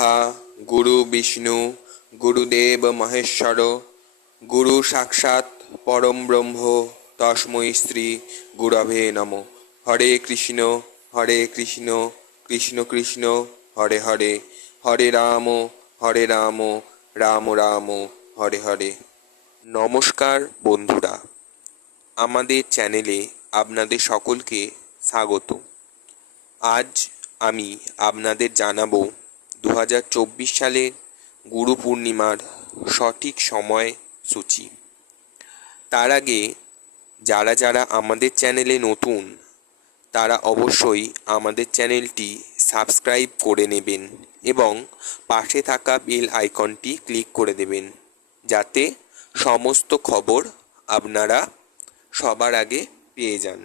ব্রহ্মা গুরু বিষ্ণু, গুরুদেব মহেশ্বর, গুরু সাক্ষাৎ পরম ব্রহ্ম, তস্মৈ শ্রী গুরভে নম। হরে কৃষ্ণ হরে কৃষ্ণ কৃষ্ণ কৃষ্ণ, হরে হরে। হরে রাম হরে রাম রাম রাম, হরে হরে। নমস্কার বন্ধুরা, আমাদের চ্যানেলে আপনাদের সকলকে স্বাগত। আজ আমি আপনাদের জানাব দু হাজার চব্বিশ সালের গুরু পূর্ণিমার সঠিক সময় সূচি। তার আগে যারা যারা আমাদের চ্যানেলে নতুন, তারা অবশ্যই আমাদের চ্যানেলটি সাবস্ক্রাইব করে নেবেন এবং পাশে থাকা বেল আইকনটি ক্লিক করে দেবেন, যাতে সমস্ত খবর আপনারা সবার আগে পেয়ে যান।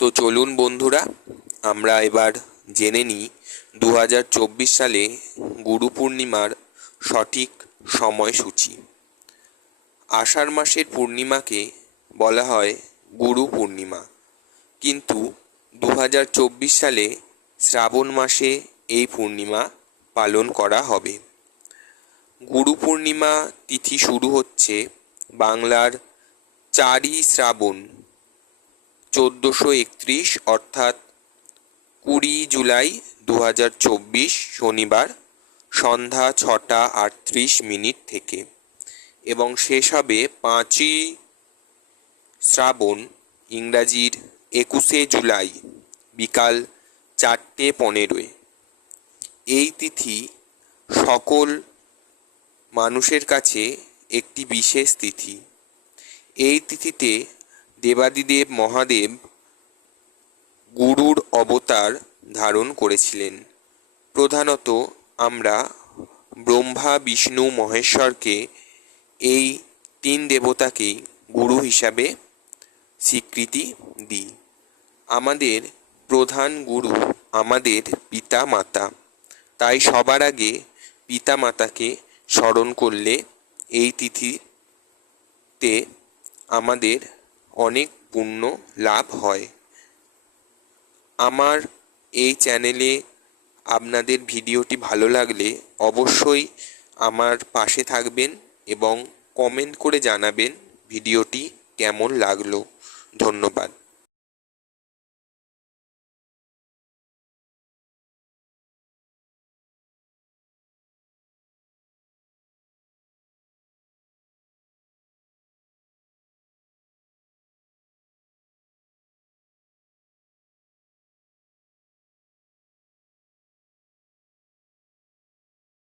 তো চলুন বন্ধুরা, আমরা এবার জেনে নিই দু হাজার চব্বিশ সালে গুরু পূর্ণিমার সঠিক সময়সূচি। আষাঢ় মাসের পূর্ণিমাকে বলা হয় গুরু পূর্ণিমা। কিন্তু দু হাজার চব্বিশ সালে শ্রাবণ মাসে এই পূর্ণিমা পালন করা হবে। গুরু পূর্ণিমা তিথি শুরু হচ্ছে বাংলার চারই শ্রাবণ, চোদ্দোশো একত্রিশ অর্থাৎ কুড়ি জুলাই দু হাজার চব্বিশ শনিবার সন্ধ্যা ছটা আটত্রিশ মিনিট থেকে এবং শেষ হবে পাঁচই শ্রাবণ, ইংরাজির একুশে জুলাই বিকাল চারটে পনেরোয়। এই তিথি সকল মানুষের কাছে একটি বিশেষ তিথি। এই তিথিতে দেবাদিদেব মহাদেব গুরুর অবতার ধারণ করেছিলেন। প্রধানত আমরা ব্রহ্মা, বিষ্ণু, মহেশ্বরকে এই তিন দেবতাকেই গুরু হিসাবে স্বীকৃতি দিই। আমাদের প্রধান গুরু আমাদের পিতা মাতা তাই সবার আগে পিতা মাতাকে স্মরণ করলে এই তিথিতে আমাদের অনেক পুণ্য লাভ হয়। আমার এই চ্যানেলে আপনাদের ভিডিওটি ভালো লাগলে অবশ্যই আমার পাশে থাকবেন এবং কমেন্ট করে জানাবেন ভিডিওটি কেমন লাগল। ধন্যবাদ।